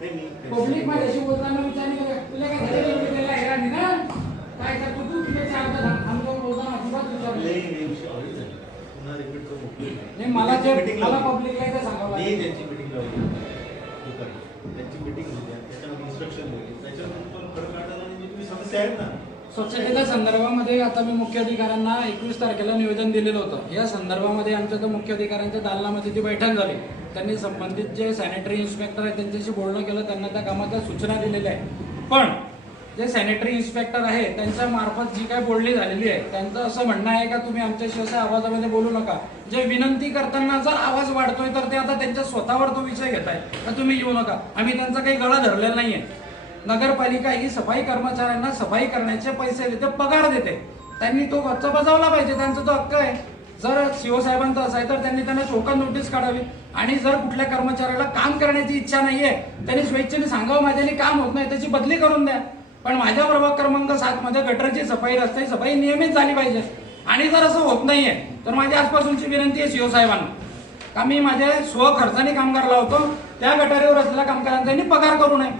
Public माझ्याशी बोलताना विचारले तुला काय झालेलं आहे ना काय करतो तू तिथे आमच्या बोलताना अजिबात विचारले नाही मला जे मला पब्लिकला इथे सांगावं लागेल त्यांची मीटिंग लावली त्यांची मीटिंग होती त्याच्यामध्ये इन्स्ट्रक्शन होती त्याच्यामध्ये फरक काढायला आणि तुम्ही समस्या आहेत ना स्वच्छतेच्या संदर्भामध्ये आता मी मुख्य अधिकाऱ्यांना 21 तारखेला निवेदन दिलेलं होतं. या संदर्भामध्ये आमच्या तर मुख्य अधिकाऱ्यांच्या दालनामध्ये ती बैठक झाली. त्यांनी संबंधित जे सॅनिटरी इन्स्पेक्टर आहेत त्यांच्याशी बोलणं केलं, त्यांना त्या कामाच्या सूचना दिलेल्या आहेत. पण जे सॅनिटरी इन्स्पेक्टर आहे त्यांच्या मार्फत जी काय बोलणी झालेली आहे त्यांचं असं म्हणणं आहे का तुम्ही आमच्याशी असं आवाजामध्ये बोलू नका. जे विनंती करताना जर आवाज वाढतोय तर ते आता त्यांच्या स्वतःवर तो विषय घेताय तर तुम्ही येऊ नका. आम्ही त्यांचा काही गळा धरलेला नाहीये. नगरपालिका ही सफाई कर्मचाऱ्यांना सफाई करण्याचे पैसे देते, पगार देते. त्यांनी तो खर्च बजावला पाहिजे, त्यांचा तो हक्क आहे. जर सीओ साहेबांचा असाय तर त्यांनी त्यांना शोकन नोटीस काढावी आणि जर कुठल्या कर्मचाऱ्याला काम करण्याची इच्छा नाहीये त्यांनी स्वेच्छेने सांगावं माझ्याने काम होत नाही त्याची बदली करून द्या. पण माझ्या प्रभाग क्रमांक 7 मध्ये गटरची सफाई रस्त्याची सफाई नियमित झाली पाहिजे. आणि जर असं होत नाहीये तर माझी आजपासूनची विनंती आहे सीओ साहेबांना का मी माझ्या स्वखर्चाने कामगार लावतो, त्या गटारीवर असलेल्या कामगारांचा पगार करू नये.